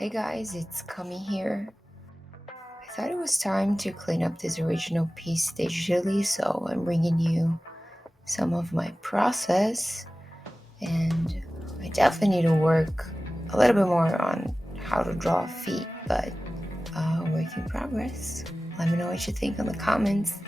Hey guys, it's Cami here. I thought it was time to clean up this original piece digitally, so I'm bringing you some of my process, and I definitely need to work a little bit more on how to draw feet, but work in progress. Let me know what you think in the comments.